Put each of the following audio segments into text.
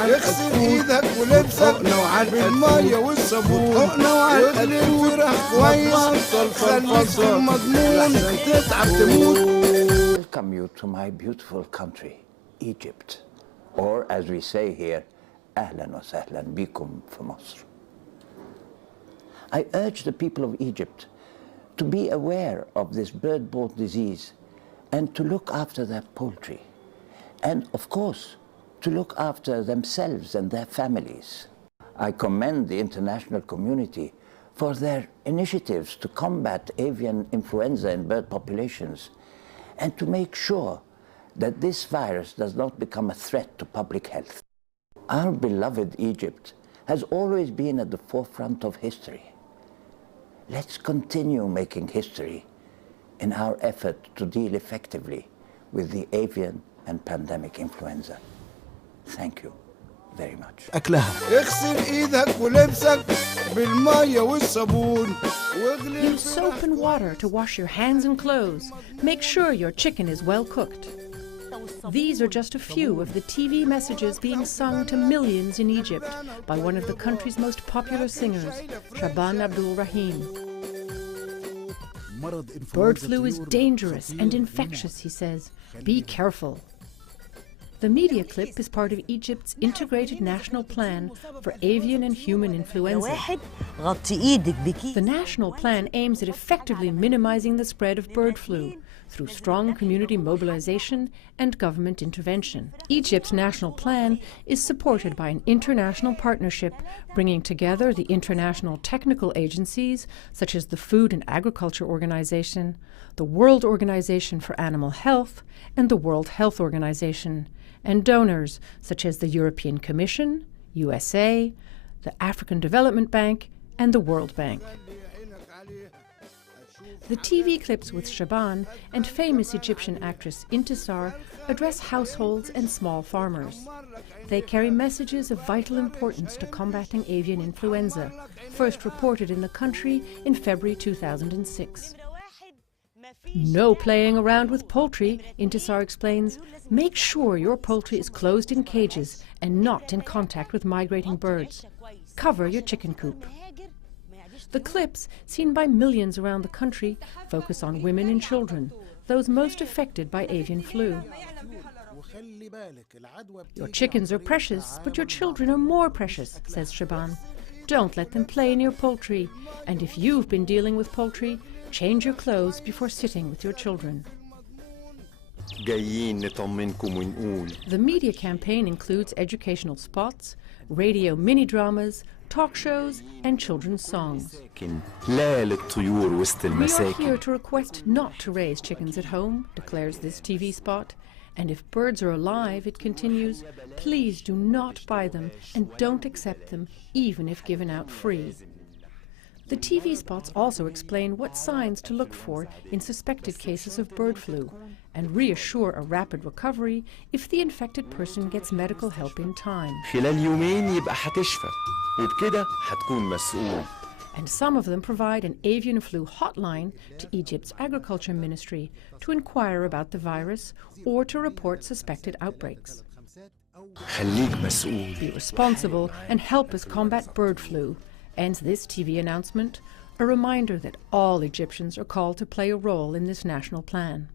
اغسل ايدك ولبسك بالميه والصابون واغلي الفراخ كويس خليك في المضمون تتعب تموت. Welcome you to my beautiful country, Egypt, or as we say here, أهلا وسهلا بكم في مصر. I urge the people of Egypt to be aware of this bird-borne disease and to look after their poultry, and of course to look after themselves and their families. I commend the international community for their initiatives to combat avian influenza in bird populations and to make sure that this virus does not become a threat to public health. Our beloved Egypt has always been at the forefront of history. Let's continue making history in our effort to deal effectively with the avian and pandemic influenza. Thank you very much. اغسل ايدك ولبسك بالميه والصابون. Use soap and water to wash your hands and clothes. Make sure your chicken is well cooked. These are just a few of the TV messages being sung to millions in Egypt by one of the country's most popular singers, Shaaban Rahim. Bird flu is dangerous and infectious, he says. Be careful. The media clip is part of Egypt's integrated national plan for avian and human influenza. The national plan aims at effectively minimizing the spread of bird flu through strong community mobilization and government intervention. Egypt's national plan is supported by an international partnership bringing together the international technical agencies such as the Food and Agriculture Organization, the World Organization for Animal Health, and the World Health Organization, and donors such as the European Commission, USA, the African Development Bank, and the World Bank. The TV clips with Shaaban and famous Egyptian actress Intisar address households and small farmers. They carry messages of vital importance to combating avian influenza, first reported in the country in February 2006. No playing around with poultry, Intisar explains. Make sure your poultry is closed in cages and not in contact with migrating birds. Cover your chicken coop. The clips, seen by millions around the country, focus on women and children, those most affected by avian flu. Your chickens are precious, but your children are more precious, says Shaaban. Don't let them play in your poultry, and if you've been dealing with poultry, change your clothes before sitting with your children. The media campaign includes educational spots, radio mini-dramas, talk shows, and children's songs. We are here to request not to raise chickens at home, declares this TV spot. And if birds are alive, it continues, please do not buy them and don't accept them, even if given out free. The TV spots also explain what signs to look for in suspected cases of bird flu and reassure a rapid recovery if the infected person gets medical help in time. And some of them provide an avian flu hotline to Egypt's Agriculture Ministry to inquire about the virus or to report suspected outbreaks. Be responsible and help us combat bird flu. Ends this TV announcement, a reminder that all Egyptians are called to play a role in this national plan.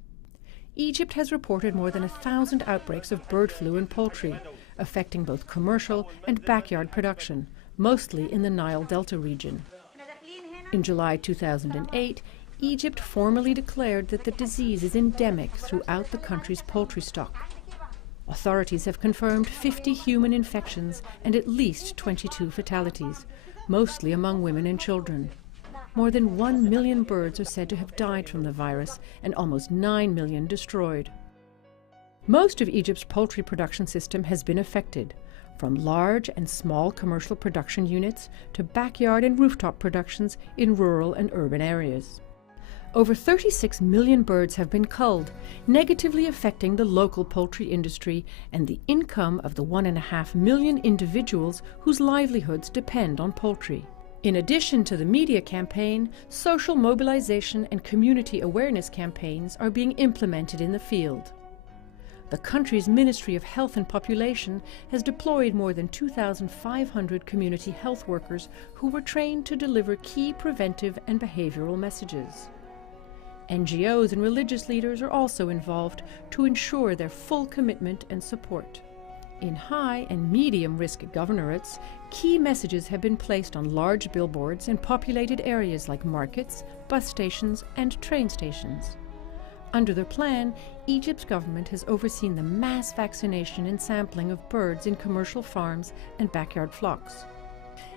Egypt has reported more than 1,000 outbreaks of bird flu in poultry, affecting both commercial and backyard production, mostly in the Nile Delta region. In July 2008, Egypt formally declared that the disease is endemic throughout the country's poultry stock. Authorities have confirmed 50 human infections and at least 22 fatalities, mostly among women and children. More than 1 million birds are said to have died from the virus and almost 9 million destroyed. Most of Egypt's poultry production system has been affected, from large and small commercial production units to backyard and rooftop productions in rural and urban areas. Over 36 million birds have been culled, negatively affecting the local poultry industry and the income of the 1.5 million individuals whose livelihoods depend on poultry. In addition to the media campaign, social mobilization and community awareness campaigns are being implemented in the field. The country's Ministry of Health and Population has deployed more than 2,500 community health workers who were trained to deliver key preventive and behavioral messages. NGOs and religious leaders are also involved to ensure their full commitment and support. In high and medium risk governorates, key messages have been placed on large billboards in populated areas like markets, bus stations, and train stations. Under the plan, Egypt's government has overseen the mass vaccination and sampling of birds in commercial farms and backyard flocks.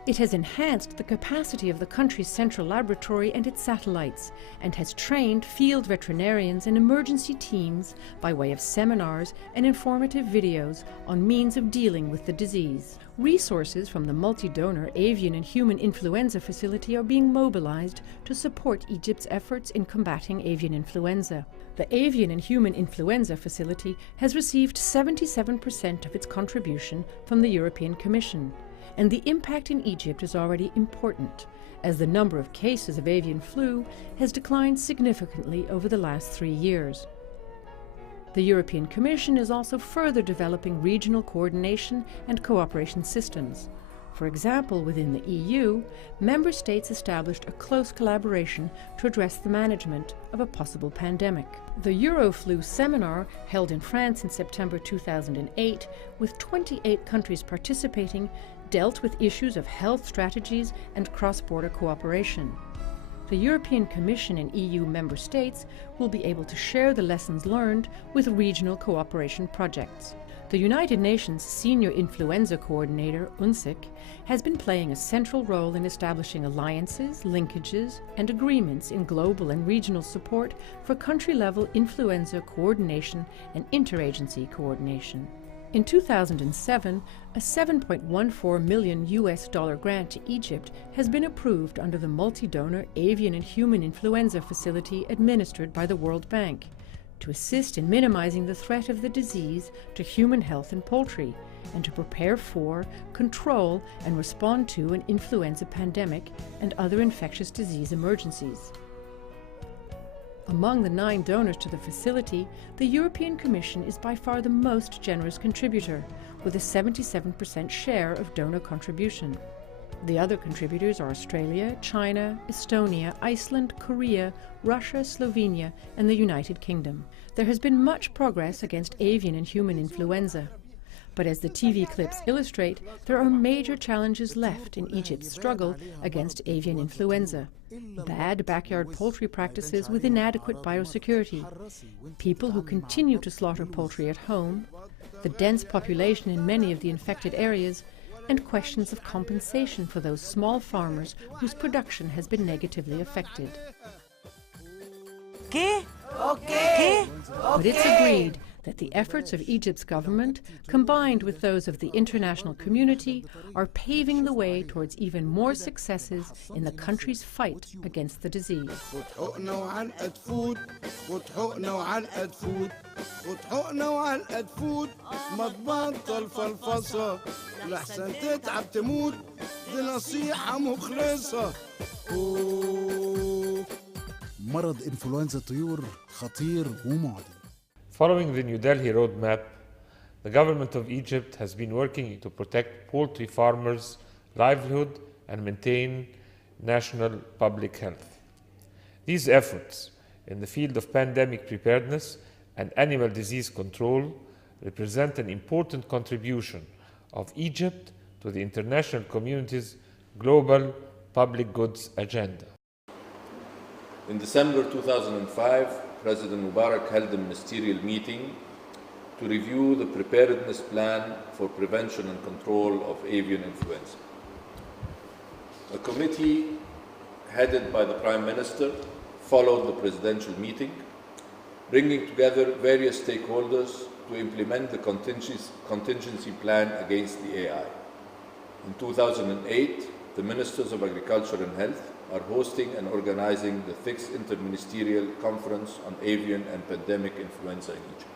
It has enhanced the capacity of the country's central laboratory and its satellites, and has trained field veterinarians and emergency teams by way of seminars and informative videos on means of dealing with the disease. Resources from the multi-donor Avian and Human Influenza Facility are being mobilized to support Egypt's efforts in combating avian influenza. The Avian and Human Influenza Facility has received 77% of its contribution from the European Commission, and the impact in Egypt is already important, as the number of cases of avian flu has declined significantly over the last 3 years. The European Commission is also further developing regional coordination and cooperation systems. For example, within the EU, member states established a close collaboration to address the management of a possible pandemic. The Euroflu seminar, held in France in September 2008, with 28 countries participating, dealt with issues of health strategies and cross-border cooperation. The European Commission and EU member states will be able to share the lessons learned with regional cooperation projects. The United Nations Senior Influenza Coordinator, UNSIC, has been playing a central role in establishing alliances, linkages, and agreements in global and regional support for country-level influenza coordination and interagency coordination. In 2007, a $7.14 million grant to Egypt has been approved under the multi-donor Avian and Human Influenza Facility administered by the World Bank to assist in minimizing the threat of the disease to human health and poultry, and to prepare for, control, and respond to an influenza pandemic and other infectious disease emergencies. Among the 9 donors to the facility, the European Commission is by far the most generous contributor, with a 77% share of donor contribution. The other contributors are Australia, China, Estonia, Iceland, Korea, Russia, Slovenia, and the United Kingdom. There has been much progress against avian and human influenza. But as the TV clips illustrate, there are major challenges left in Egypt's struggle against avian influenza. Bad backyard poultry practices with inadequate biosecurity, people who continue to slaughter poultry at home, the dense population in many of the infected areas, and questions of compensation for those small farmers whose production has been negatively affected. But it's agreed that the efforts of Egypt's government, combined with those of the international community, are paving the way towards even more successes in the country's fight against the disease. مرض إنفلونزا الطيور خطير ومعدي. Following the New Delhi roadmap, the government of Egypt has been working to protect poultry farmers' livelihood and maintain national public health. These efforts in the field of pandemic preparedness and animal disease control represent an important contribution of Egypt to the international community's global public goods agenda. In December 2005, President Mubarak held a ministerial meeting to review the preparedness plan for prevention and control of avian influenza. A committee headed by the Prime Minister followed the presidential meeting, bringing together various stakeholders to implement the contingency plan against the AI. In 2008, the Ministers of Agriculture and Health are hosting and organizing the 6th Interministerial Conference on Avian and Pandemic Influenza in Egypt.